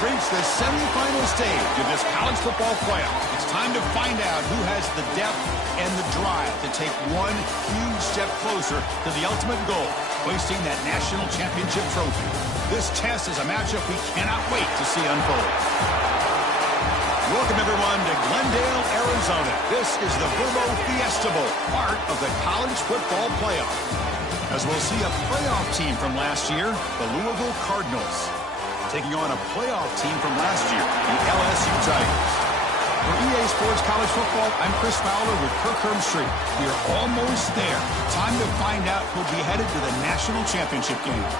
reached the semifinal stage of this college football playoff. It's time to find out who has the depth and the drive to take one huge step closer to the ultimate goal, hoisting that national championship trophy. This test is a matchup we cannot wait to see unfold. Welcome, everyone, to Glendale, Arizona. This is the Verbo Fiesta Bowl, part of the college football playoff. As we'll see a playoff team from last year, the Louisville Cardinals, taking on a playoff team from last year, the LSU Tigers. For EA Sports College Football, I'm Chris Fowler with Kirk Herbstreit. We are almost there. Time to find out who'll be headed to the national championship game.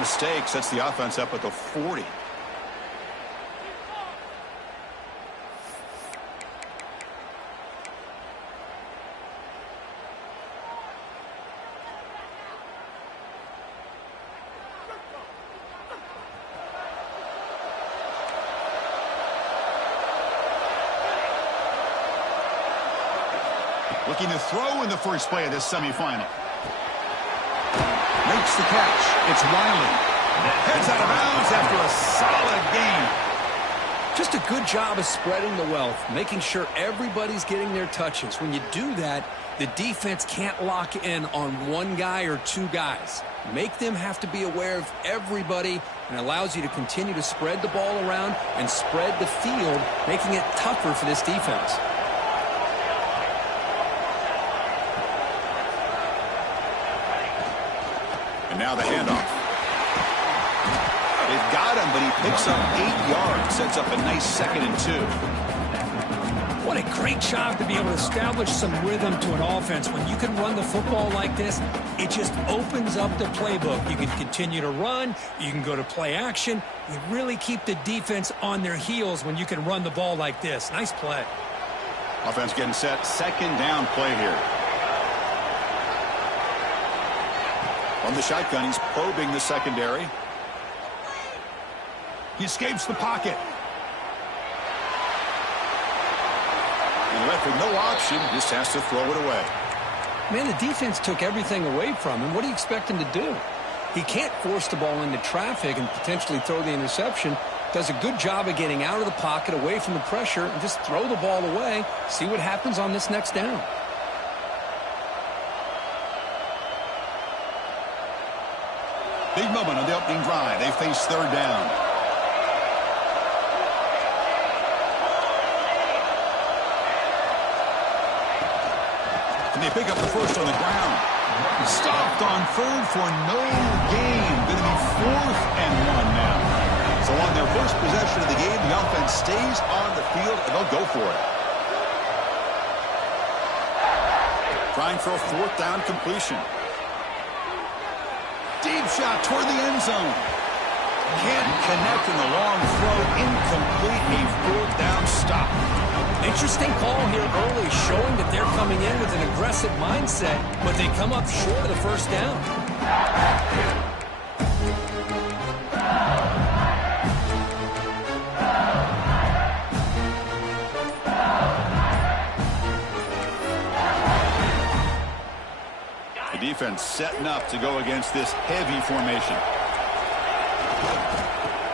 Mistake sets the offense up at the 40. Looking to throw in the first play of this semifinal. Makes the catch. It's Wiley. Heads out of bounds after a solid game. Just a good job of spreading the wealth, making sure everybody's getting their touches. When you do that, the defense can't lock in on one guy or two guys. Make them have to be aware of everybody, and allows you to continue to spread the ball around and spread the field, making it tougher for this defense. And now the handoff. They've got him, but he picks up 8 yards. Sets up a nice 2nd and 2. What a great job to be able to establish some rhythm to an offense. When you can run the football like this, it just opens up the playbook. You can continue to run. You can go to play action. You really keep the defense on their heels when you can run the ball like this. Nice play. Offense getting set. 2nd down play here. On the shotgun, he's probing the secondary. He escapes the pocket. And left with no option, just has to throw it away. Man, the defense took everything away from him. What do you expect him to do? He can't force the ball into traffic and potentially throw the interception. Does a good job of getting out of the pocket, away from the pressure, and just throw the ball away. See what happens on this next down. Big moment on the opening drive. They face 3rd down. And they pick up the first on the ground. Stopped on 3rd for no gain. Going to be 4th and 1 now. So on their first possession of the game, the offense stays on the field, and they'll go for it. Trying for a 4th down completion. Deep shot toward the end zone. Can't connect in the long throw. Incomplete. A 4th down stop. Interesting call here early, showing that they're coming in with an aggressive mindset, but they come up short of the first down. The defense setting up to go against this heavy formation.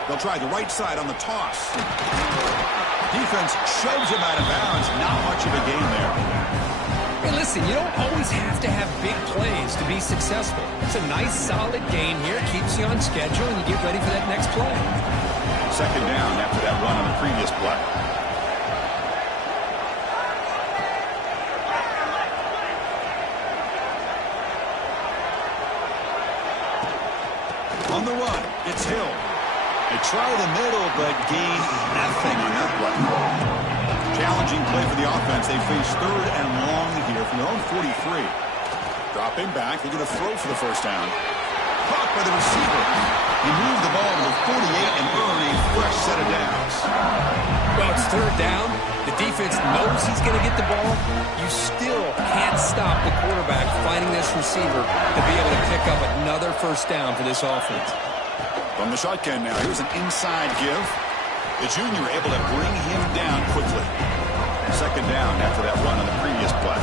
They'll They'll try the right side on the toss. Defense shoves him out of bounds. Not much of a gain there. Hey, listen, you don't always have to have big plays to be successful. It's a nice, solid gain here. Keeps you on schedule, and you get ready for that next play. Second down after that run on the previous play. On the run, it's Hill. They try the middle, but gain nothing on that play. Challenging play for the offense. They face third and long here from their own 43. Dropping back. They're going to throw for the first down. Caught by the receiver. He moved the ball to the 48 and earned a fresh set of downs. Well, it's third down. The defense knows he's going to get the ball. You still can't stop the quarterback finding this receiver to be able to pick up another first down for this offense. From the shotgun now, here's an inside give. The junior able to bring him down quickly. Second down after that run on the previous play.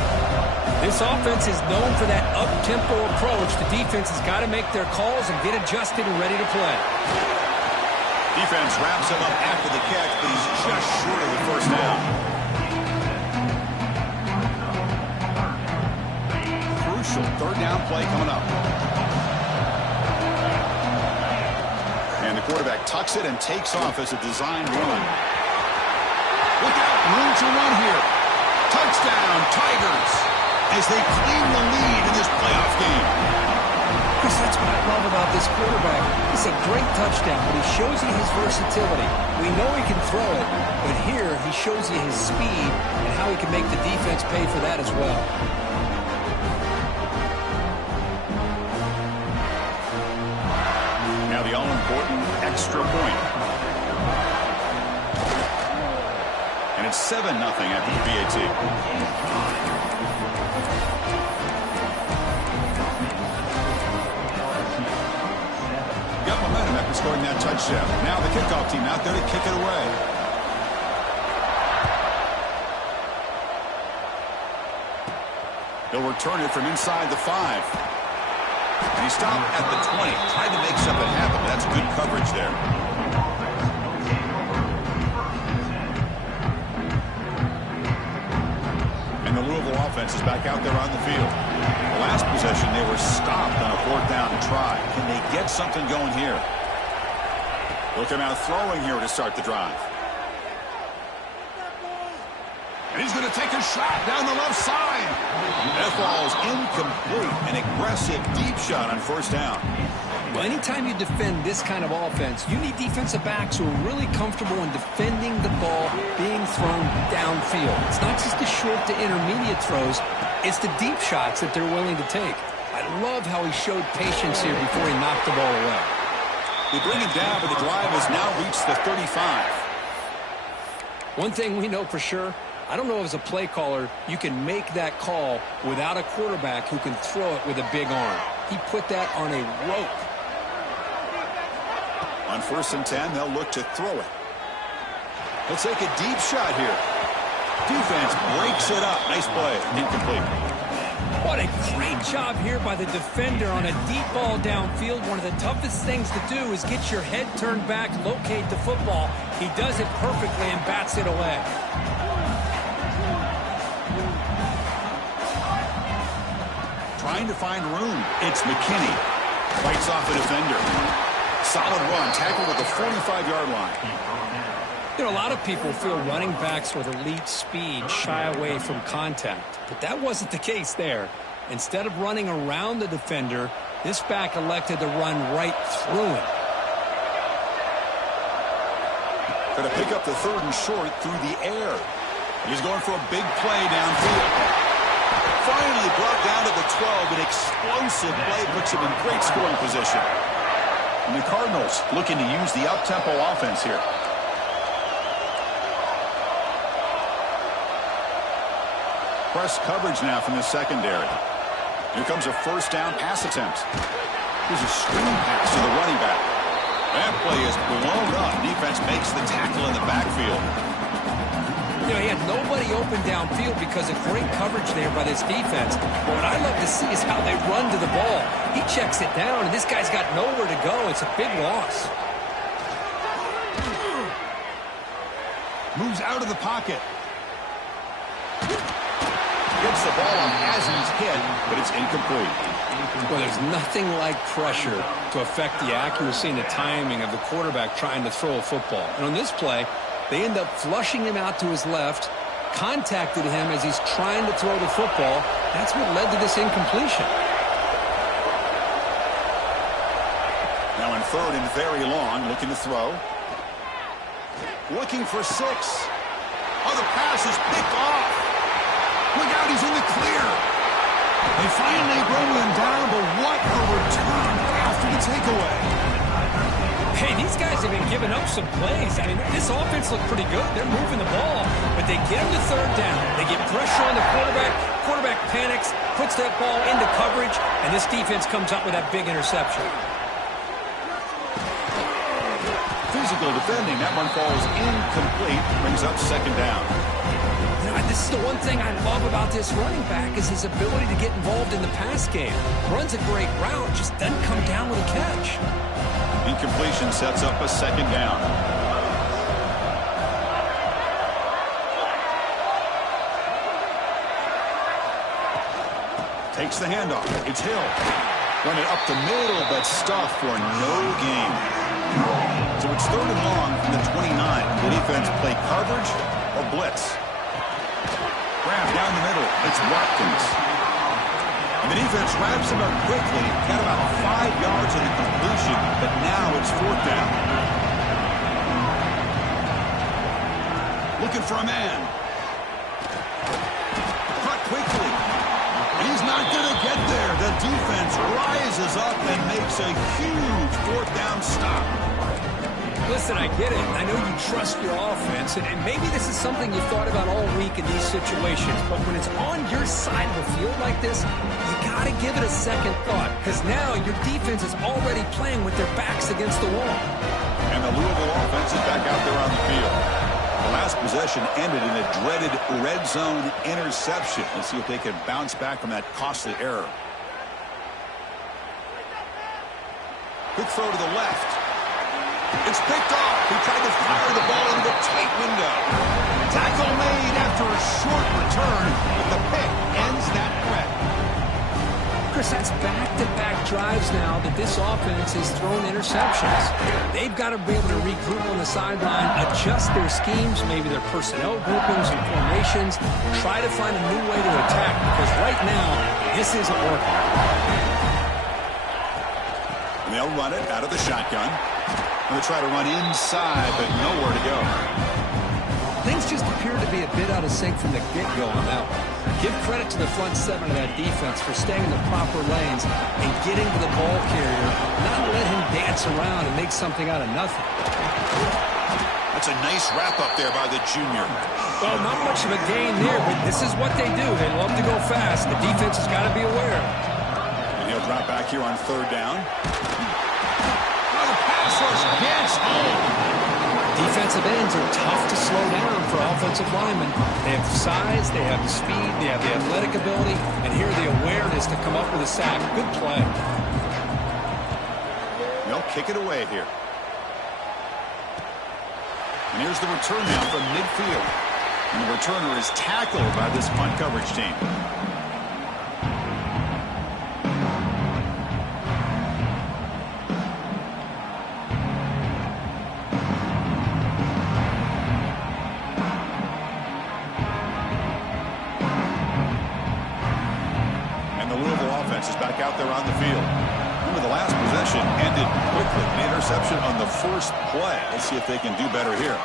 This offense is known for that up-tempo approach. The defense has got to make their calls and get adjusted and ready to play. Defense wraps him up after the catch, but he's just short of the first down. Crucial third down play coming up. And the quarterback tucks it and takes off as a designed run. Look out, room to run here. Touchdown, Tigers, as they claim the lead in this playoff game. Chris, that's what I love about this quarterback. It's a great touchdown, but he shows you his versatility. We know he can throw it, but here he shows you his speed and how he can make the defense pay for that as well. Now the all-important extra point. And it's 7-0 after the PAT. Got momentum after scoring that touchdown. Now the kickoff team out there to kick it away. They'll return it from inside the 5. And he stopped at the 20. Tried to make something happen, but that's good coverage there. And the Louisville offense is back out there on the field. The last possession, they were stopped on a fourth down try. Can they get something going here? They'll come out throwing here to start the drive. And he's going to take a shot down the left side. That ball's incomplete. An aggressive deep shot on first down. Well, anytime you defend this kind of offense, you need defensive backs who are really comfortable in defending the ball being thrown downfield. It's not just the short to intermediate throws. It's the deep shots that they're willing to take. I love how he showed patience here before he knocked the ball away. They bring him down, but the drive has now reached the 35. One thing we know for sure, I don't know as a play caller you can make that call without a quarterback who can throw it with a big arm. He put that on a rope. On 1st and 10, they'll look to throw it. He'll take a deep shot here. Defense breaks it up. Nice play. Incomplete. What a great job here by the defender on a deep ball downfield. One of the toughest things to do is get your head turned back, locate the football. He does it perfectly and bats it away. Trying to find room. It's McKinney. Fights off the defender. Solid run. Tackled at the 45-yard line. You know, a lot of people feel running backs with elite speed shy away from contact. But that wasn't the case there. Instead of running around the defender, this back elected to run right through him. Going to pick up the 3rd and short through the air. He's going for a big play downfield. Finally brought down to the 12. An explosive play puts him in great scoring position. And the Cardinals looking to use the up-tempo offense here. Press coverage now from the secondary. Here comes a first down pass attempt. Here's a screen pass to the running back. That play is blown up. Defense makes the tackle in the backfield. You know, he had nobody open downfield because of great coverage there by this defense. But what I love to see is how they run to the ball. He checks it down, and this guy's got nowhere to go. It's a big loss. Moves out of the pocket. Gets the ball off as he's hit, but it's incomplete. Well, there's nothing like pressure to affect the accuracy and the timing of the quarterback trying to throw a football. And on this play, they end up flushing him out to his left, contacted him as he's trying to throw the football. That's what led to this incompletion. Now in third and very long, looking to throw. Looking for 6. Oh, the pass is picked off. Look out, he's in the clear. They finally bring him down, but what a return after the takeaway. Hey, these guys have been giving up some plays. I mean, this offense looked pretty good. They're moving the ball, but they get him to third down. They get pressure on the quarterback. Quarterback panics, puts that ball into coverage, and this defense comes up with that big interception. Physical defending. That one falls incomplete. Brings up second down. You know, this is the one thing I love about this running back is his ability to get involved in the pass game. Runs a great route, just doesn't come down with a catch. Incompletion sets up a second down. Takes the handoff. It's Hill. Run it up the middle, but stuffed for no gain. So it's third and long from the 29. The defense play coverage or blitz. Grab down the middle. It's Watkins. And the defense wraps him up quickly. Got about 5 yards in the completion, but now it's fourth down. Looking for a man. Cut quickly. He's not going to get there. The defense rises up and makes a huge fourth down stop. Listen, I get it. I know you trust your offense, and maybe this is something you thought about all week in these situations, but when it's on your side of the field like this, you got to give it a second thought, because now your defense is already playing with their backs against the wall. And the Louisville offense is back out there on the field. The last possession ended in a dreaded red zone interception. Let's see if they can bounce back from that costly error. Quick throw to the left. It's picked off. He tried to fire the ball into a tight window. Tackle made after a short return, but the pick ends that threat. Chris, that's back-to-back drives now that this offense has thrown interceptions. They've got to be able to regroup on the sideline, adjust their schemes, maybe their personnel groupings and formations, try to find a new way to attack, because right now, this isn't working. And they'll run it out of the shotgun. They'll try to run inside, but nowhere to go. Things just appear to be a bit out of sync from the get-go on that one. Give credit to the front seven of that defense for staying in the proper lanes and getting to the ball carrier, not let him dance around and make something out of nothing. That's a nice wrap-up there by the junior. Well, not much of a gain there, but this is what they do. They love to go fast. The defense has got to be aware. And he'll drop back here on third down. Gets home. Defensive ends are tough to slow down for offensive linemen. They have the size, they have the speed, they have the athletic ability, and here the awareness to come up with a sack. Good play. They'll kick it away here. And here's the return now from midfield. And the returner is tackled by this punt coverage team. Out there on the field. Remember, the last possession ended quickly. An interception on the first play. Let's see if they can do better here.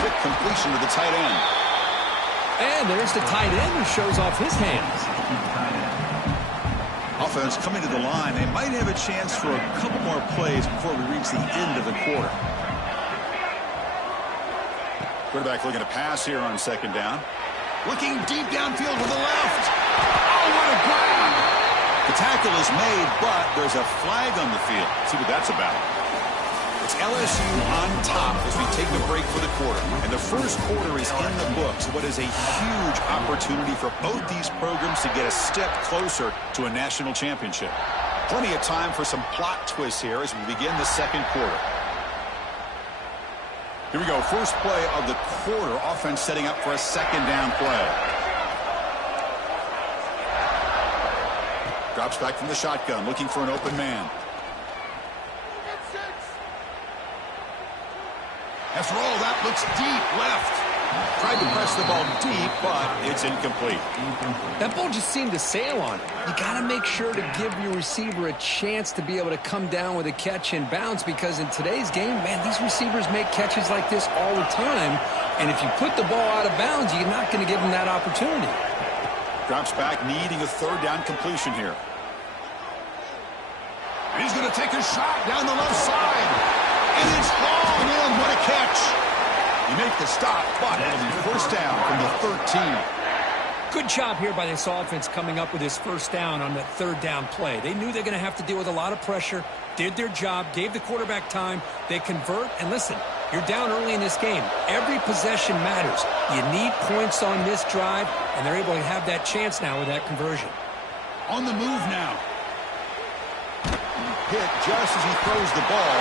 Quick completion to the tight end. And there's the tight end who shows off his hands. Offense coming to the line. They might have a chance for a couple more plays before we reach the end of the quarter. Quarterback looking to pass here on second down. Looking deep downfield to the left. Oh, what a grab! The tackle is made, but there's a flag on the field. Let's see what that's about. It's LSU on top as we take a break for the quarter. And the first quarter is in the books. What is a huge opportunity for both these programs to get a step closer to a national championship. Plenty of time for some plot twists here as we begin the second quarter. Here we go. First play of the quarter. Offense setting up for a second down play. Drops back from the shotgun, looking for an open man. After all, that looks deep left. Tried to press the ball deep, but it's incomplete. That ball just seemed to sail on it. You got to make sure to give your receiver a chance to be able to come down with a catch and bounce, because in today's game, man, these receivers make catches like this all the time. And if you put the ball out of bounds, you're not going to give them that opportunity. Drops back, needing a third down completion here. And he's going to take a shot down the left side. And it's long in. What a catch. You make the stop, but it'll be first down from the 13. Good job here by this offense coming up with this first down on that third down play. They knew they're going to have to deal with a lot of pressure, did their job, gave the quarterback time. They convert, and listen, you're down early in this game. Every possession matters. You need points on this drive, and they're able to have that chance now with that conversion. On the move now. Hit just as he throws the ball.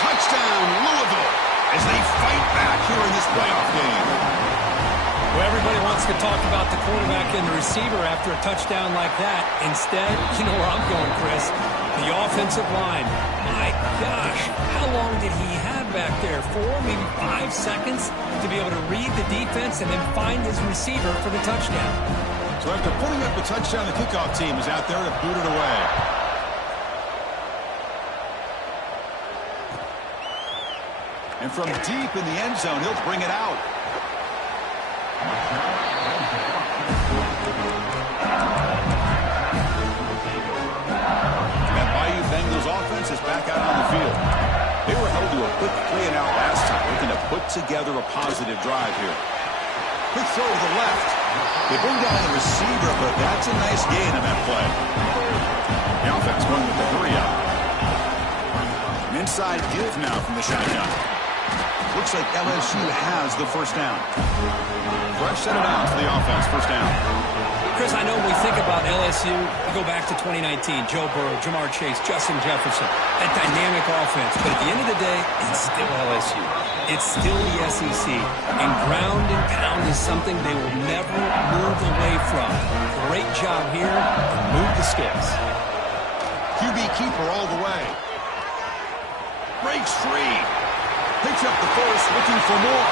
Touchdown, Louisville, as they fight back here in this playoff game. Well, everybody wants to talk about the quarterback and the receiver after a touchdown like that. Instead, you know where I'm going, Chris. The offensive line. My gosh, how long did he have back there? 4, maybe 5 seconds to be able to read the defense and then find his receiver for the touchdown. So after putting up the touchdown, the kickoff team is out there to boot it away. And from deep in the end zone, he'll bring it out. That Bayou Bengals offense is back out on the field. They were held to a quick 3-and-out last time, looking to put together a positive drive here. Quick throw to the left. They bring down the receiver, but that's a nice gain on that play. The offense going with the hurry-up. An inside give now from the shotgun. Looks like LSU has the first down. Fresh set of downs for the offense. First down. Chris, I know when we think about LSU, we go back to 2019. Joe Burrow, Jamar Chase, Justin Jefferson. That dynamic offense. But at the end of the day, it's still LSU. It's still the SEC. And ground and pound is something they will never move away from. Great job here. Move the sticks. QB keeper all the way. Breaks free. Picks up the first, looking for more.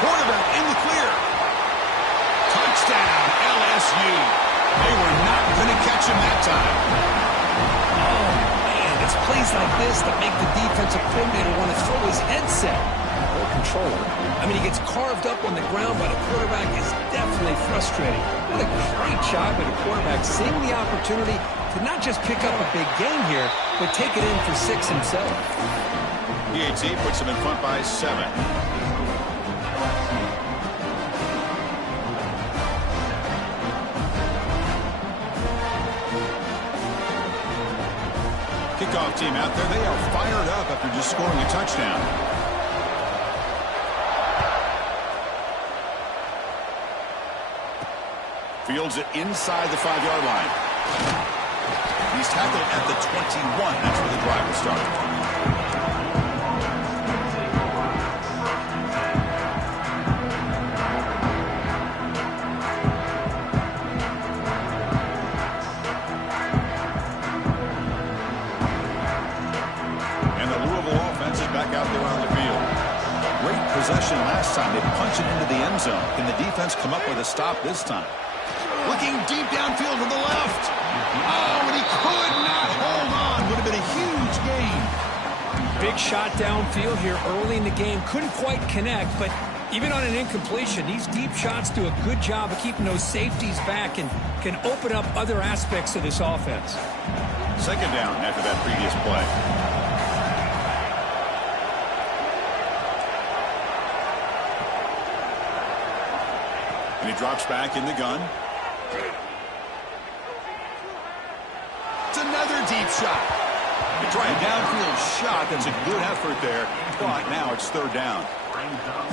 Quarterback in the clear. Touchdown, LSU. They were not going to catch him that time. Oh, man, it's plays like this that make the defensive coordinator want to throw his headset. Or controller. I mean, he gets carved up on the ground by the quarterback. It's definitely frustrating. What a great job by the quarterback, seeing the opportunity to not just pick up a big game here, but take it in for 6 himself. PAT puts him in front by 7. Kickoff team out there. They are fired up after just scoring a touchdown. Fields it inside the 5-yard line. He's tackled at the 21. That's where the drive will start. Possession last time. They punch it into the end zone. Can the defense come up with a stop this time? Looking deep downfield to the left. Oh, and he could not hold on. Would have been a huge gain. Big shot downfield here early in the game. Couldn't quite connect, but even on an incompletion, these deep shots do a good job of keeping those safeties back and can open up other aspects of this offense. Second down after that previous play. And he drops back in the gun. It's another deep shot. They try a downfield shot. That's a good effort there. But now it's third down.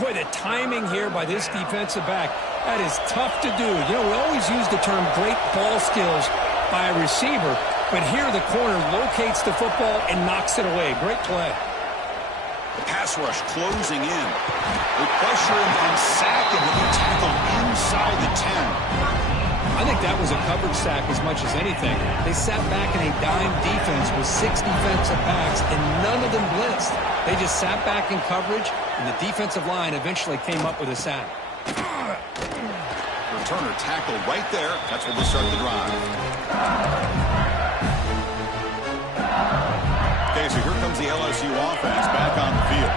Boy, the timing here by this defensive back, that is tough to do. You know, we always use the term great ball skills by a receiver, but here the corner locates the football and knocks it away. Great play. The pass rush closing in. They pressure him and sack him with a tackle inside the 10. I think that was a coverage sack as much as anything. They sat back in a dime defense with 6 defensive backs, and none of them blitzed. They just sat back in coverage, and the defensive line eventually came up with a sack. Returner tackled right there. That's where they start the drive. Okay, so here comes the LSU offense back on the field.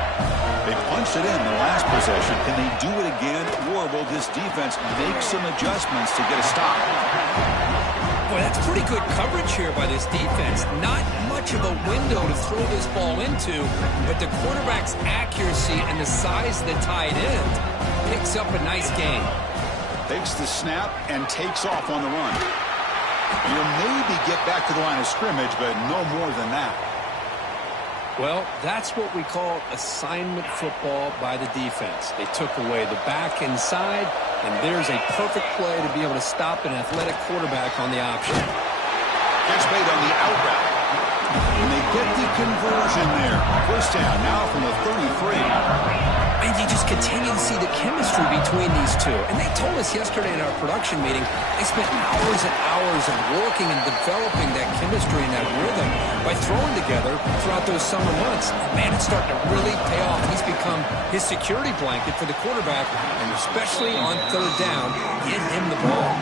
They punched it in the last possession. Can they do it again, or will this defense make some adjustments to get a stop? Boy, that's pretty good coverage here by this defense. Not much of a window to throw this ball into, but the quarterback's accuracy and the size of the tight end picks up a nice gain. Takes the snap and takes off on the run. You'll maybe get back to the line of scrimmage, but no more than that. Well, that's what we call assignment football by the defense. They took away the back inside, and there's a perfect play to be able to stop an athletic quarterback on the option. Catch made on the out route. And they get the conversion there. First down now from the 33. And you just continue to see the chemistry between these two. And they told us yesterday in our production meeting, they spent hours and hours of working and developing that chemistry and that rhythm by throwing together throughout those summer months. Man, it's starting to really pay off. He's become his security blanket for the quarterback, and especially on third down, get him the ball.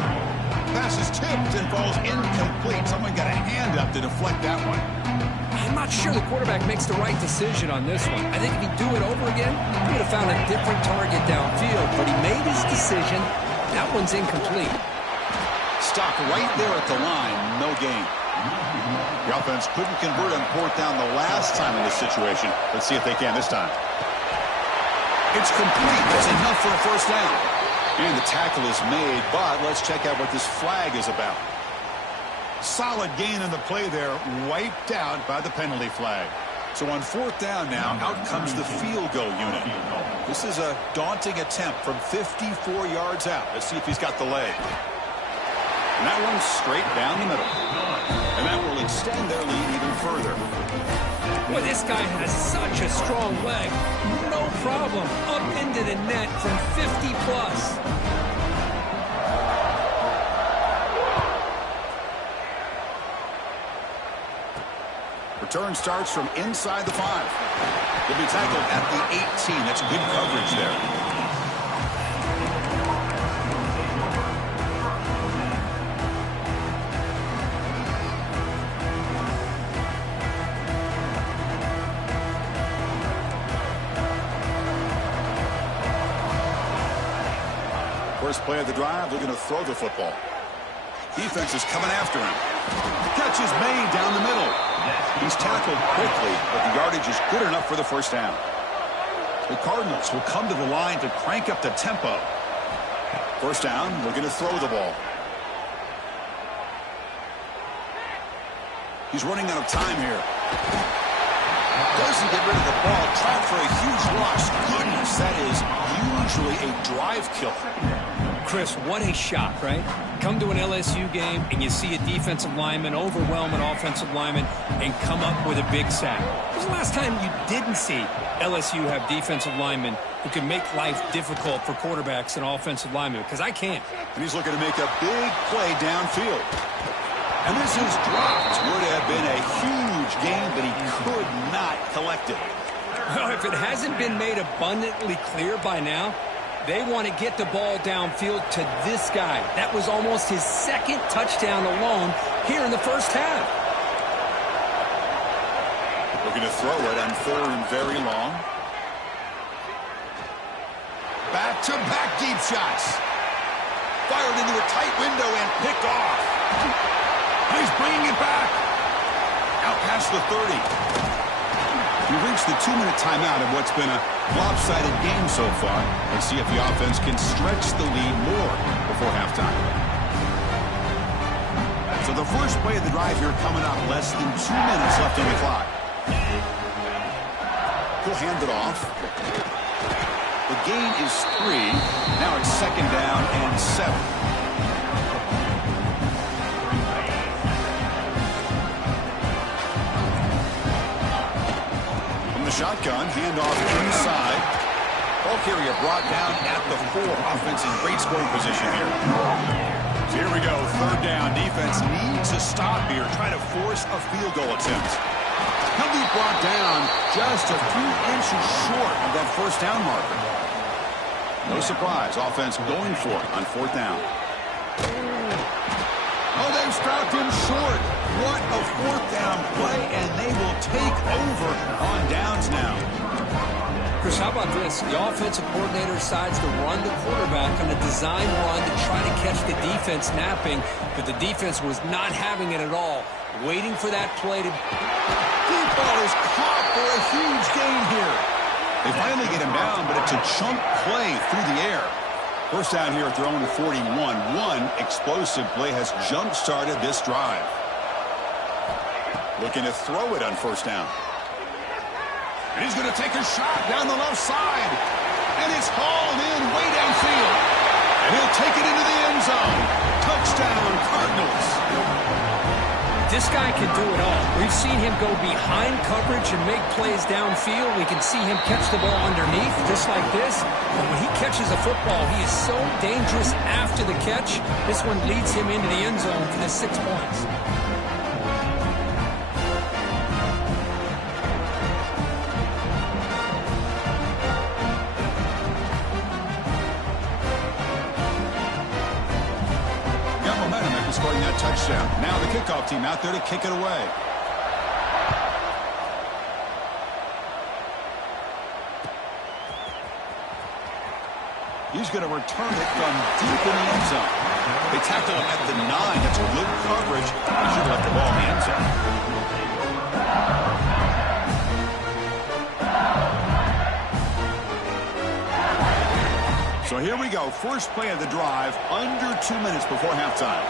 Pass is tipped and falls incomplete. Someone got a hand up to deflect that one. I'm not sure the quarterback makes the right decision on this one. I think if he'd do it over again, he would have found a different target downfield, but he made his decision. That one's incomplete. Stop right there at the line. No gain. The offense couldn't convert on fourth down the last time in this situation. Let's see if they can this time. It's complete. That's enough for a first down. And the tackle is made, but let's check out what this flag is about. Solid gain in the play there, wiped out by the penalty flag. So on fourth down now, out comes the field goal unit. This is a daunting attempt from 54 yards out. Let's see if he's got the leg. And that one's straight down the middle. And that will extend their lead even further. Well, this guy has such a strong leg. No problem. Up into the net from 50 plus. Return starts from inside the 5. He'll be tackled at the 18. That's good coverage there. First play of the drive, they're going to throw the football. Defense is coming after him. Catch is made down the middle. He's tackled quickly, but the yardage is good enough for the first down. The Cardinals will come to the line to crank up the tempo. First down, we're going to throw the ball. He's running out of time here. Doesn't get rid of the ball. Trying for a huge loss. Goodness, that is usually a drive killer. Chris, what a shock, right? Come to an LSU game and you see a defensive lineman overwhelm an offensive lineman and come up with a big sack. When was the last time you didn't see LSU have defensive linemen who can make life difficult for quarterbacks and offensive linemen? Because I can't. And he's looking to make a big play downfield. And this is dropped. Would have been a huge game, but he could not collect it. Well, if it hasn't been made abundantly clear by now, they want to get the ball downfield to this guy. That was almost his second touchdown alone here in the first half. Looking to throw it on third and very long. Back-to-back deep shots. Fired into a tight window and picked off. He's bringing it back. Out past the 30. We reached the 2-minute timeout of what's been a lopsided game so far. Let's see if the offense can stretch the lead more before halftime. So the first play of the drive here coming up, less than 2 minutes left on the clock. He'll hand it off. The gain is 3. Now it's second down and 7. shotgun, handoff inside. Ball carrier brought down at the 4. Offense in great scoring position here. So here we go, 3rd down. Defense needs a stop here. Try to force a field goal attempt. He'll be brought down just a few inches short of that 1st down marker. No surprise, offense going for it on 4th down. Oh, they've stopped him short. What a 4th down play, and they will take over on downs now. Chris, how about this? The offensive coordinator decides to run the quarterback on a design run to try to catch the defense napping, but the defense was not having it at all. Waiting for that play to... Deep ball is caught for a huge gain here. They finally get him down, but it's a chunk play through the air. 1st down here at their own 41. One explosive play has jump-started this drive. Looking to throw it on 1st down. And he's going to take a shot down the left side. And it's hauled in way downfield. And he'll take it into the end zone. Touchdown, Cardinals. This guy can do it all. We've seen him go behind coverage and make plays downfield. We can see him catch the ball underneath, just like this. But when he catches a football, he is so dangerous after the catch. This one leads him into the end zone for the 6 points. Scoring that touchdown. Now the kickoff team out there to kick it away. He's going to return it from deep in the end zone. They tackle him at the 9. That's good coverage. He should have left the ball in the end zone. So here we go. First play of the drive, under 2 minutes before halftime.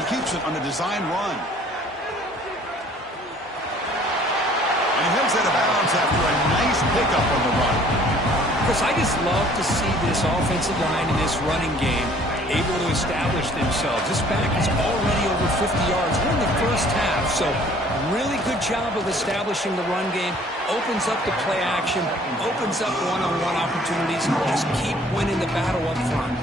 He keeps it on a design run. And he heads out of bounds after a nice pickup on the run. Chris, I just love to see this offensive line in this running game able to establish themselves. This back is already over 50 yards. We're in the first half, so really good job of establishing the run game. Opens up the play action, opens up one-on-one opportunities. Just keep winning the battle up front.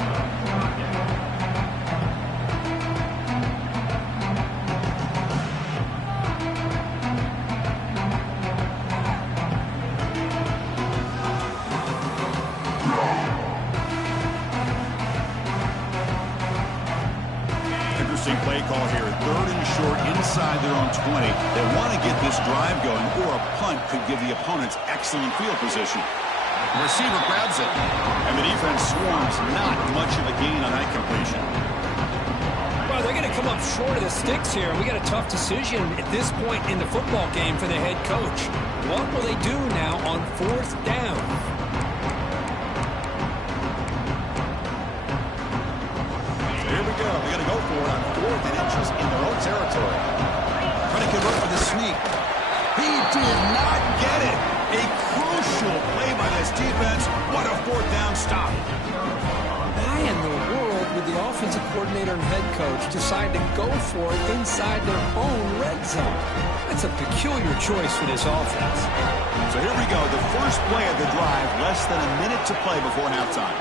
Play call here, 3rd and short inside their own 20. They want to get this drive going, or a punt could give the opponents excellent field position. The receiver grabs it, and the defense swarms. Not much of a gain on that completion. Well, they're going to come up short of the sticks here. We got a tough decision at this point in the football game for the head coach. What will they do now on 4th down? Here we go. They're going to go for it on 4th and inches in their own territory. Trying to convert for the sneak. He did not get it. A crucial play by this defense. What a 4th down stop. Why in the world would the offensive coordinator and head coach decide to go for it inside their own red zone? That's a peculiar choice for this offense. So here we go. The first play of the drive. Less than a minute to play before halftime.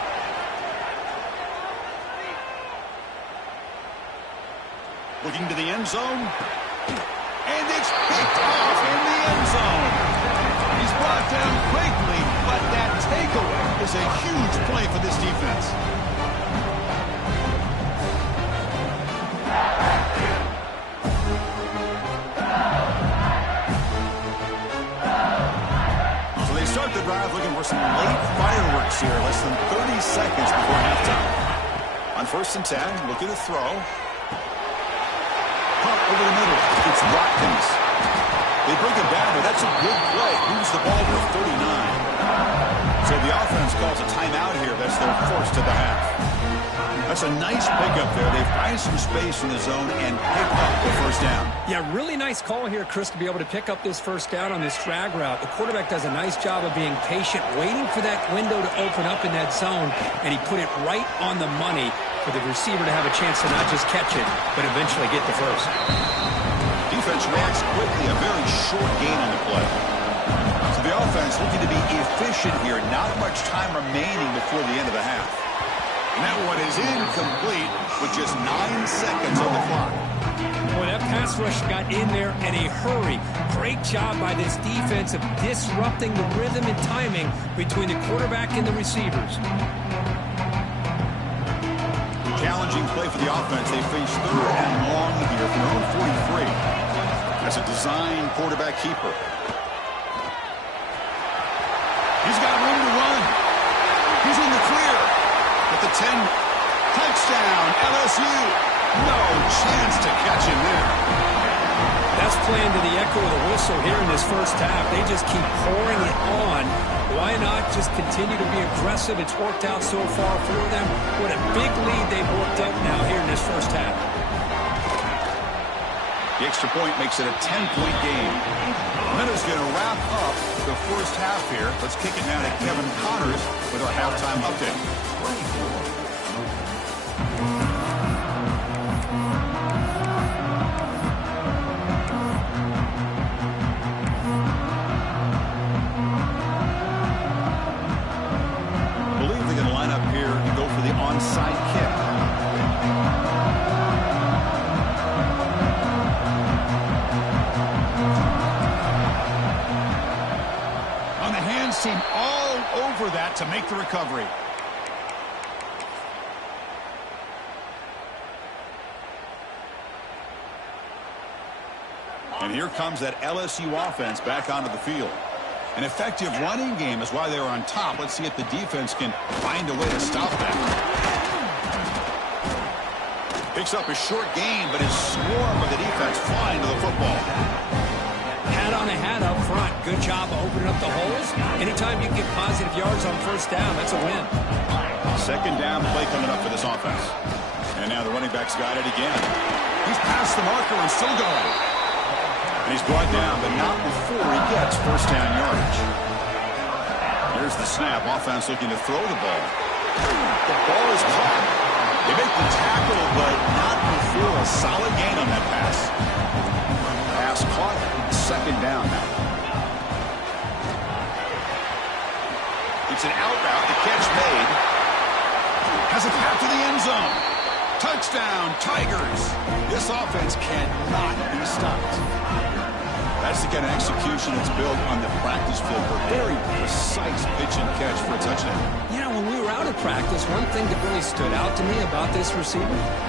Looking to the end zone. And it's picked off in the end zone. He's brought down quickly, but that takeaway is a huge play for this defense. So they start the drive looking for some late fireworks here. Less than 30 seconds before halftime. On 1st and 10, looking to throw. Over the middle. It's Watkins. They bring it down, but that's a good play. Moves the ball to 39. So the offense calls a timeout here. That's their first of the half. That's a nice pickup there. They find some space in the zone and pick up the 1st down. Yeah, really nice call here, Chris, to be able to pick up this 1st down on this drag route. The quarterback does a nice job of being patient, waiting for that window to open up in that zone, and he put it right on the money. for the receiver to have a chance to not just catch it, but eventually get the first. Defense reacts quickly, a very short gain on the play. So the offense looking to be efficient here. Not much time remaining before the end of the half. And that one is incomplete with just 9 seconds on the clock. Boy, that pass rush got in there in a hurry. Great job by this defense of disrupting the rhythm and timing between the quarterback and the receivers. Challenging play for the offense. They face 3rd and long here from their own 43. That's a design quarterback keeper. He's got room to run. He's in the clear. At the 10, touchdown, LSU. No chance to catch him there. That's playing to the echo of the whistle here in this first half. They just keep pouring it on. Why not just continue to be aggressive? It's worked out so far for them. What a big lead they've worked up now here in this first half. The extra point makes it a 10-point game. Leonard's going to wrap up the first half here. Let's kick it now to Kevin Connors with our halftime update. Onside kick. On the hands team all over that to make the recovery. And here comes that LSU offense back onto the field. An effective running game is why they were on top. Let's see if the defense can find a way to stop that. Picks up a short gain, but his swarm of the defense flying to the football. Hat on a hat up front. Good job opening up the holes. Anytime you can get positive yards on first down, that's a win. Second down play coming up for this offense. And now the running back's got it again. He's past the marker and still going. And he's brought down, but not before he gets first down yardage. Here's the snap. Offense looking to throw the ball. The ball is caught. They make the tackle, but not before a solid gain on that pass. Pass caught. Second down now. It's an out route. The catch made. Has a path to the end zone. Touchdown, Tigers. This offense cannot be stopped. That's the kind of execution that's built on the practice field. A very precise pitch and catch for a touchdown. You know, when we were out of practice, one thing that really stood out to me about this receiver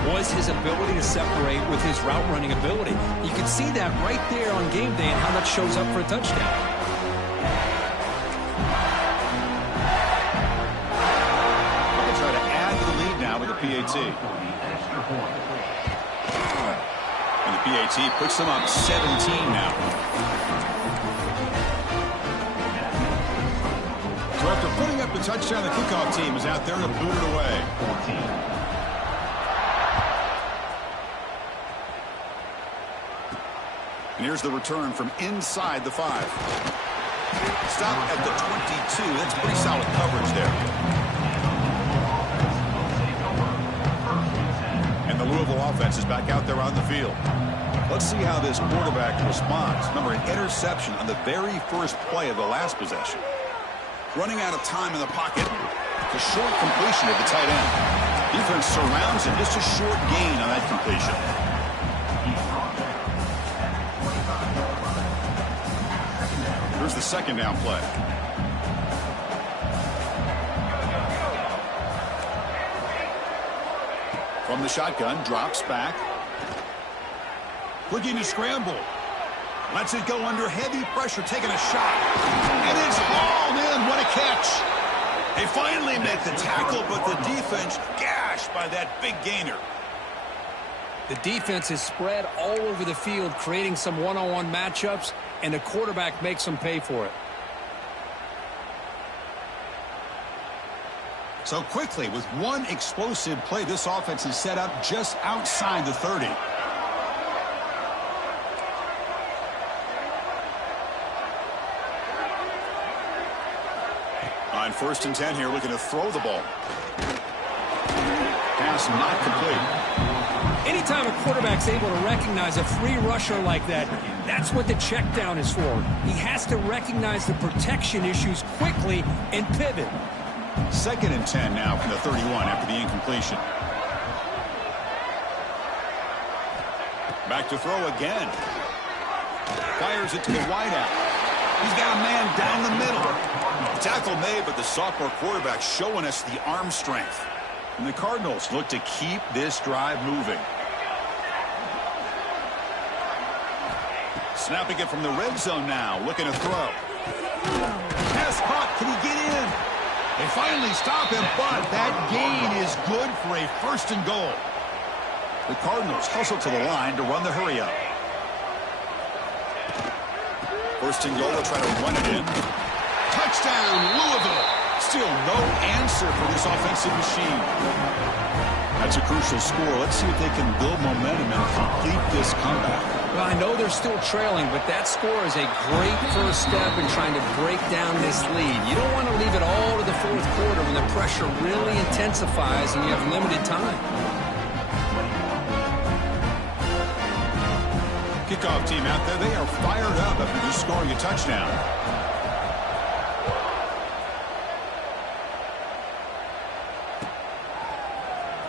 was his ability to separate with his route running ability. You can see that right there on game day and how that shows up for a touchdown. They'll try to add to the lead now with the PAT. And the PAT puts them up 17 now. So after putting up the touchdown, the kickoff team is out there to boot it away. And here's the return from inside the 5. Stop at the 22. That's pretty solid coverage there. And the Louisville offense is back out there on the field. Let's see how this quarterback responds. Remember, an interception on the very first play of the last possession. Running out of time in the pocket. The short completion at the tight end. Defense surrounds him. Just a short gain on that completion. Here's the second down play. From the shotgun, drops back. Looking to scramble. Lets it go under heavy pressure, taking a shot. And it's hauled in. What a catch. They finally make the tackle, but the defense gashed by that big gainer. The defense is spread all over the field, creating some one-on-one matchups, and the quarterback makes them pay for it. So quickly, with one explosive play, this offense is set up just outside the 30. On 1st and 10 here, looking to throw the ball. Pass pass not complete. Anytime a quarterback's able to recognize a free rusher like that, that's what the check down is for. He has to recognize the protection issues quickly and pivot. 2nd and 10 now from the 31 after the incompletion. Back to throw again. Fires it to the wideout. He's got a man down the middle. Tackle made, but the sophomore quarterback showing us the arm strength. And the Cardinals look to keep this drive moving. Snapping it from the red zone now, looking to throw. Pass caught. Can he get in? They finally stop him, but that gain is good for a 1st and goal. The Cardinals hustle to the line to run the hurry up. 1st and goal, they'll try to run it in. Touchdown, Louisville. Still no answer for this offensive machine. That's a crucial score. Let's see if they can build momentum and complete this comeback. Well, I know they're still trailing, but that score is a great first step in trying to break down this lead. You don't want to leave it all to the 4th quarter when the pressure really intensifies and you have limited time. Kickoff team out there, they are fired up after just scoring a touchdown.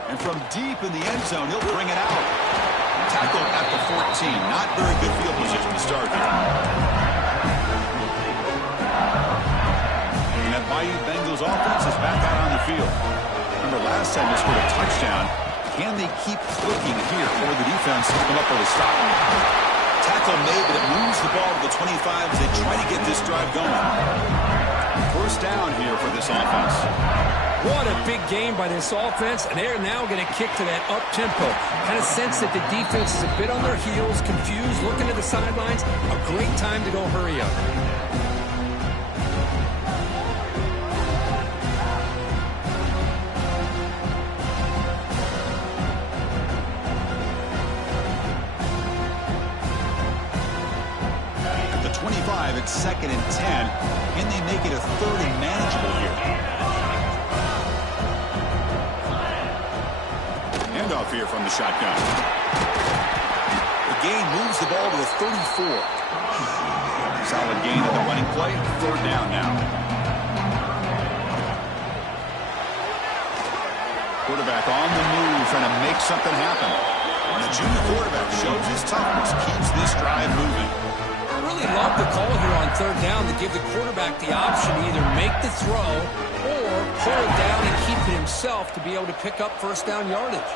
And from deep in the end zone, he'll bring it out. Tackle at the 14. Not very good field position to start here. And that Bayou Bengals offense is back out on the field. Remember last time they scored a touchdown. Can they keep clicking here for the defense to come up with a stop? Tackle made, but it moves the ball to the 25 as they try to get this drive going. 1st down here for this offense. What a big game by this offense, and they're now going to kick to that up-tempo. Kind of sense that the defense is a bit on their heels, confused, looking at the sidelines. A great time to go hurry up. At the 25, it's 2nd and 10. Can they make it a 3rd and manageable here? Handoff here from the shotgun. The gain moves the ball to the 34. Solid gain on the running play. 3rd down now. Quarterback on the move, trying to make something happen. And the junior quarterback shows his toughness, keeps this drive moving. I really love the call here on 3rd down to give the quarterback the option to either make the throw or pull it down and keep it himself to be able to pick up 1st down yardage.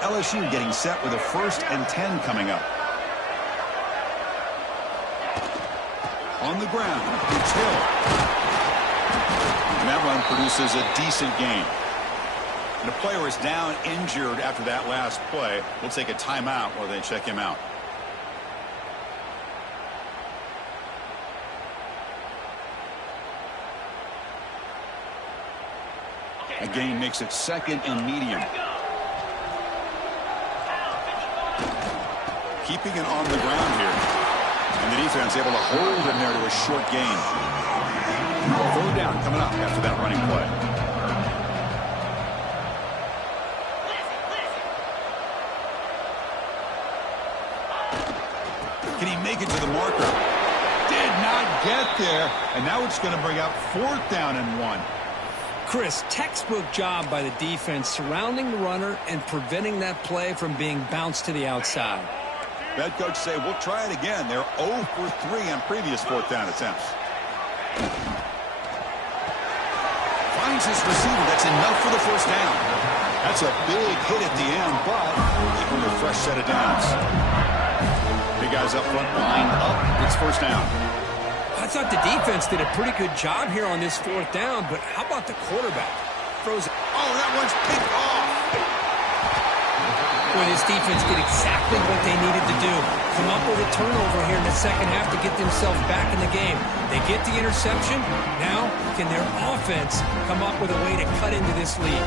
LSU getting set with a 1st and 10 coming up. On the ground, it's Hill. And that run produces a decent gain. And the player is down injured after that last play. We'll take a timeout while they check him out. A gain makes it 2nd and medium. Keeping it on the ground here. And the defense able to hold him there to a short gain. 3rd down coming up after that running play. Can he make it to the marker? Did not get there. And now it's going to bring up 4th down and 1. Chris, textbook job by the defense surrounding the runner and preventing that play from being bounced to the outside. Head coach say, we'll try it again. They're 0 for 3 on previous 4th down attempts. Finds his receiver. That's enough for the 1st down. That's a big hit at the end, but they earn a fresh set of downs. Big guys up front, lined up. It's 1st down. I thought the defense did a pretty good job here on this 4th down, but how about the quarterback? Throws it. Oh, that one's picked off. Boy, this defense did exactly what they needed to do. Come up with a turnover here in the 2nd half to get themselves back in the game. They get the interception. Now, can their offense come up with a way to cut into this lead?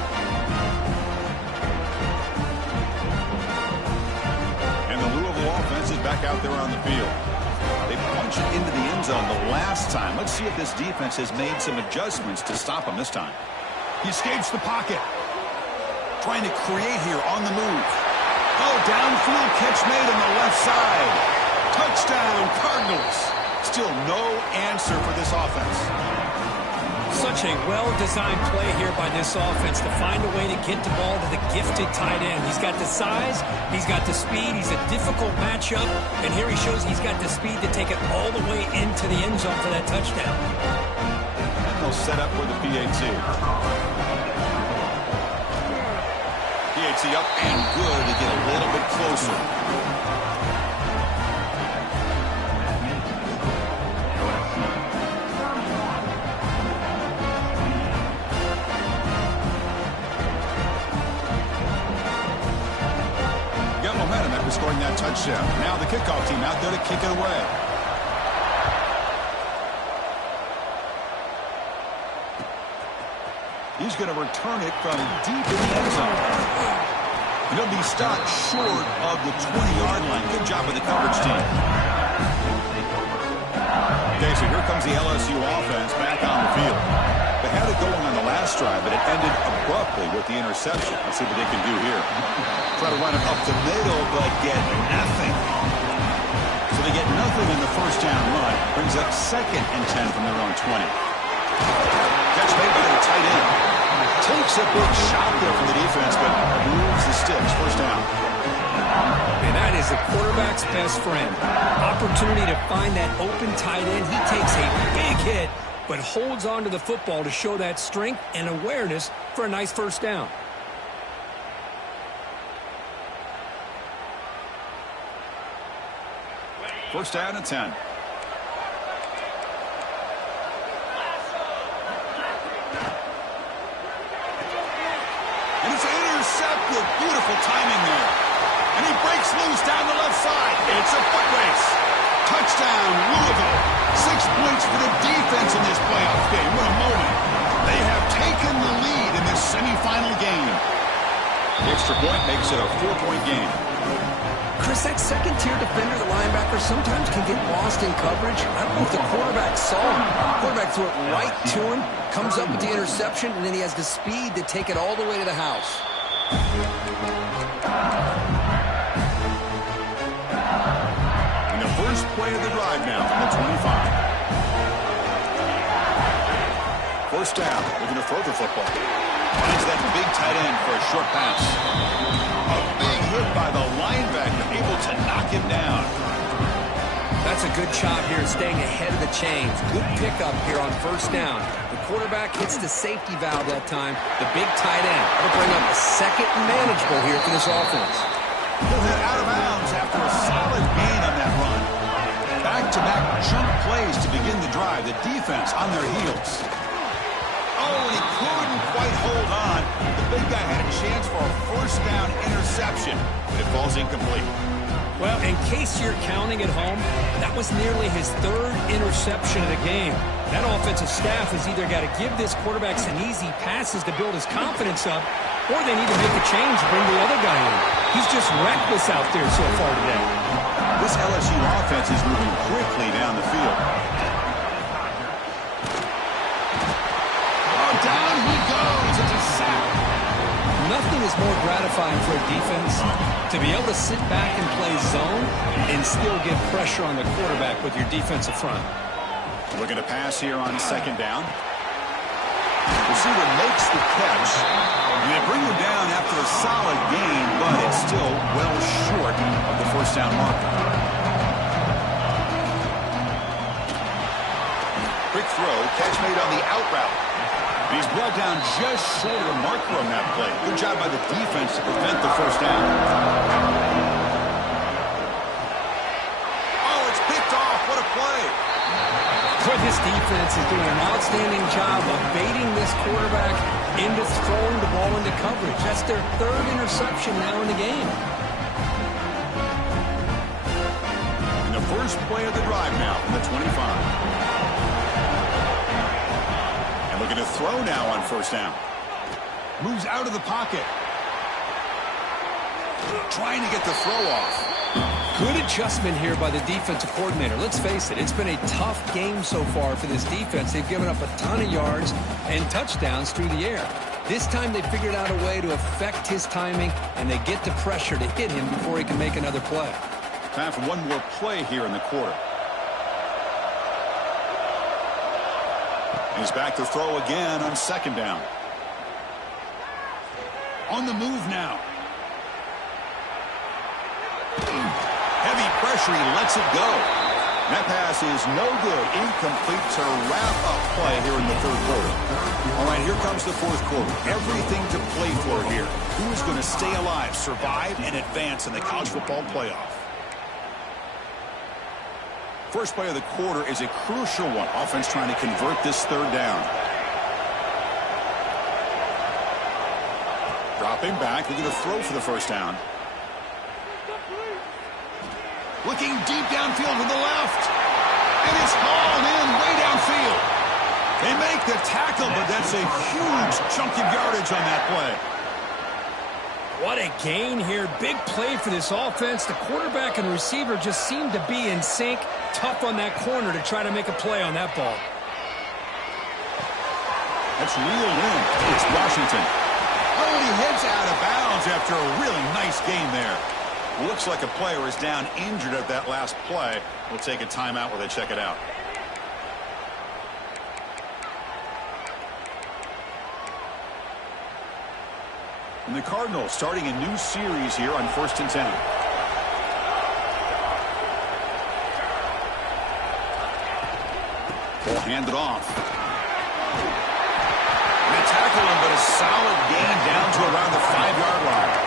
And the Louisville offense is back out there on the field. They punch it into the end zone the last time. Let's see if this defense has made some adjustments to stop him this time. He escapes the pocket. Trying to create here on the move. Oh, downfield catch made on the left side. Touchdown, Cardinals. Still no answer for this offense. Such a well-designed play here by this offense to find a way to get the ball to the gifted tight end. He's got the size, he's got the speed, he's a difficult matchup, and here he shows he's got the speed to take it all the way into the end zone for that touchdown. And they'll set up with the PAT. PAT up and good to get a little bit closer. Scoring that touchdown. Now the kickoff team out there to kick it away. He's going to return it from deep in the end zone. He'll be stopped short of the 20-yard line. Good job by the coverage team. Okay, so here comes the LSU offense back on the field. They had it going on the last drive, but it ended abruptly with the interception. Let's see what they can do here. Try to run it up the middle, but get nothing. So they get nothing in the first down run. Brings up 2nd and 10 from their own 20. Catch made by the tight end. Takes a big shot there from the defense, but moves the sticks. First down. And that is a quarterback's best friend. Opportunity to find that open tight end. He takes a big hit, but holds on to the football to show that strength and awareness for a nice first down. First down and 10. And it's intercepted. Beautiful timing there. And he breaks loose down the left side. It's a foot race. Touchdown, Louisville. 6 points for the defense in this playoff game. What a moment. They have taken the lead in this semifinal game. The extra point makes it a 4-point game. Chris, that second-tier defender, the linebacker, sometimes can get lost in coverage. I don't know if the quarterback saw him. The quarterback threw it right to him, comes up with the interception, and then he has the speed to take it all the way to the house. And the first play of the drive now from the 25. First down, looking to throw the football. Finds that big tight end for a short pass. A big hit by the linebacker, able to knock him down. That's a good job here staying ahead of the chains. Good pickup here on first down. The quarterback hits the safety valve that time. The big tight end. That'll bring up a second and manageable here for this offense. He'll hit out of bounds after a solid gain on that run. Back-to-back jump plays to begin the drive. The defense on their heels. Oh, and he couldn't quite hold on. The big guy had a chance for a first down interception, but it falls incomplete. Well, in case you're counting at home, that was nearly his 3rd interception of the game. That offensive staff has either got to give this quarterback some easy passes to build his confidence up, or they need to make a change to bring the other guy in. He's just reckless out there so far today. This LSU offense is moving quickly down the field. Down he goes. It's a sack. Nothing is more gratifying for a defense to be able to sit back and play zone and still give pressure on the quarterback with your defensive front. Looking to pass here on second down. Receiver makes the catch. And they bring him down after a solid gain, but it's still well short of the first down marker. Quick throw, catch made on the out route. He's brought down just short of the marker on that play. Good job by the defense to prevent the first down. Oh, it's picked off. What a play. But this defense is doing an outstanding job of baiting this quarterback into throwing the ball into coverage. That's their 3rd interception now in the game. And the first play of the drive now from the 25. Looking to throw now on first down. Moves out of the pocket. Trying to get the throw off. Good adjustment here by the defensive coordinator. Let's face it, it's been a tough game so far for this defense. They've given up a ton of yards and touchdowns through the air. This time they figured out a way to affect his timing, and they get the pressure to hit him before he can make another play. Time for one more play here in the quarter. He's back to throw again on second down. On the move now. Heavy pressure, he lets it go. That pass is no good. Incomplete to wrap up play here in the third quarter. All right, here comes the fourth quarter. Everything to play for here. Who is going to stay alive, survive, and advance in the college football playoff? First play of the quarter is a crucial one. Offense trying to convert this third down. Dropping back, looking to throw for the first down. Looking deep downfield to the left. And it's hauled in way downfield. They make the tackle, but that's a huge chunk of yardage on that play. What a gain here. Big play for this offense. The quarterback and receiver just seem to be in sync. Tough on that corner to try to make a play on that ball. That's reeled in. It's Washington. Oh, he heads out of bounds after a really nice game there. Looks like a player is down injured at that last play. We'll take a timeout while they check it out. And the Cardinals starting a new series here on 1st and 10. Ball handed off. And they tackle him, but a solid gain down to around the 5-yard line.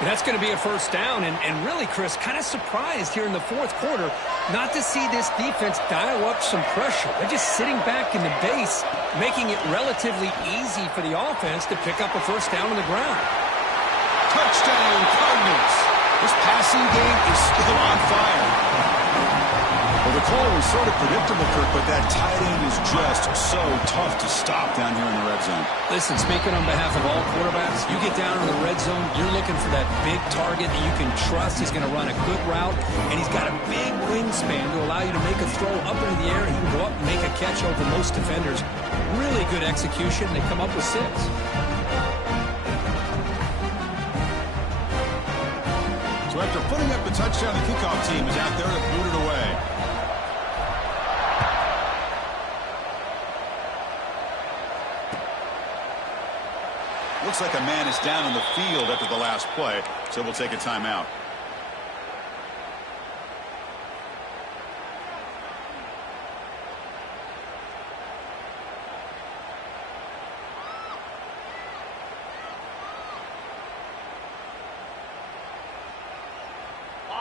And that's going to be a first down. And really, Chris, kind of surprised here in the fourth quarter not to see this defense dial up some pressure. They're just sitting back in the base, making it relatively easy for the offense to pick up a first down on the ground. Touchdown, Cardinals. This passing game is still on fire. Well, the call was sort of predictable, Kirk, but that tight end is just so tough to stop down here in the red zone. Listen, speaking on behalf of all quarterbacks, you get down in the red zone, you're looking for that big target that you can trust. He's going to run a good route, and he's got a big wingspan to allow you to make a throw up into the air. He can go up and make a catch over most defenders. Really good execution. They come up with 6. So after putting up the touchdown, the kickoff team is out there to boot it away. Looks like a man is down on the field after the last play, so we'll take a timeout.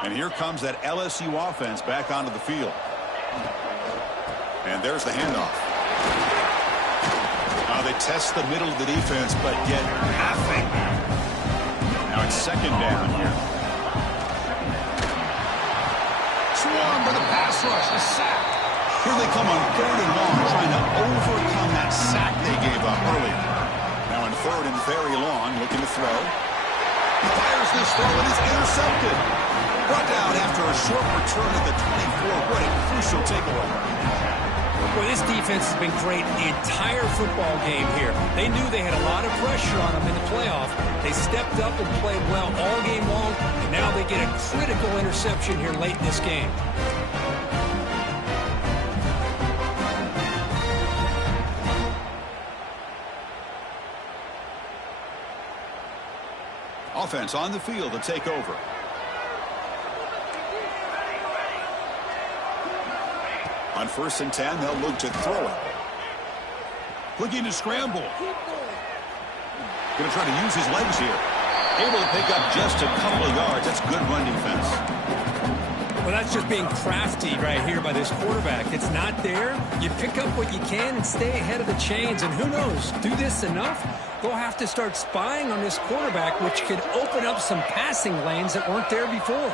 And here comes that LSU offense back onto the field. And there's the handoff. Now they test the middle of the defense, but get nothing. Now it's second down here. Swarm for the pass rush, a sack. Here they come on 3rd and long, trying to overcome that sack they gave up earlier. Now in 3rd and very long, looking to throw. He fires this throw and it's intercepted. Brought down after a short return to the 24. What a crucial takeaway. Well, this defense has been great the entire football game here. They knew they had a lot of pressure on them in the playoff. They stepped up and played well all game long, and now they get a critical interception here late in this game. Offense on the field to take over. On 1st and 10, they'll look to throw it. Looking to scramble. Going to try to use his legs here. Able to pick up just a couple of yards. That's good run defense. Well, that's just being crafty right here by this quarterback. It's not there. You pick up what you can and stay ahead of the chains. And who knows, do this enough, they'll have to start spying on this quarterback, which could open up some passing lanes that weren't there before.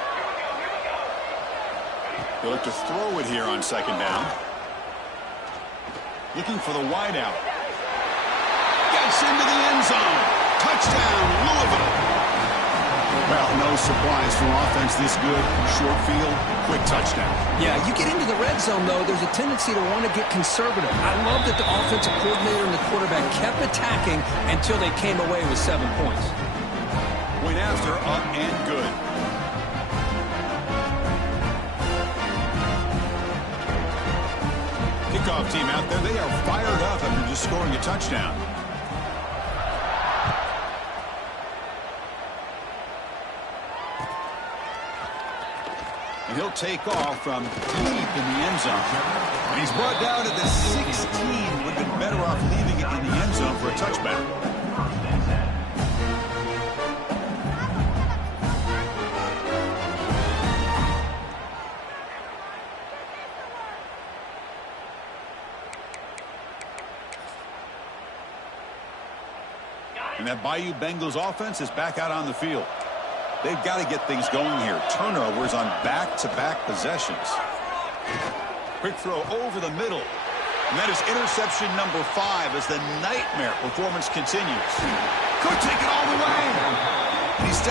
They'll look to throw it here on 2nd down. Looking for the wideout. Gets into the end zone. Touchdown, Louisville. Well, no surprise for offense this good. Short field, quick touchdown. Yeah, you get into the red zone, though, there's a tendency to want to get conservative. I love that the offensive coordinator and the quarterback kept attacking until they came away with 7 points. Point after, up and good. Kickoff team out there, they are fired up after just scoring a touchdown. And he'll take off from deep in the end zone. And he's brought down at the 16. Would have been better off leaving it in the end zone for a touchback. And that Bayou Bengals offense is back out on the field. They've got to get things going here. Turnovers on back-to-back possessions. Quick throw over the middle. And that is interception number 5 as the nightmare performance continues. Could take it all the way. He's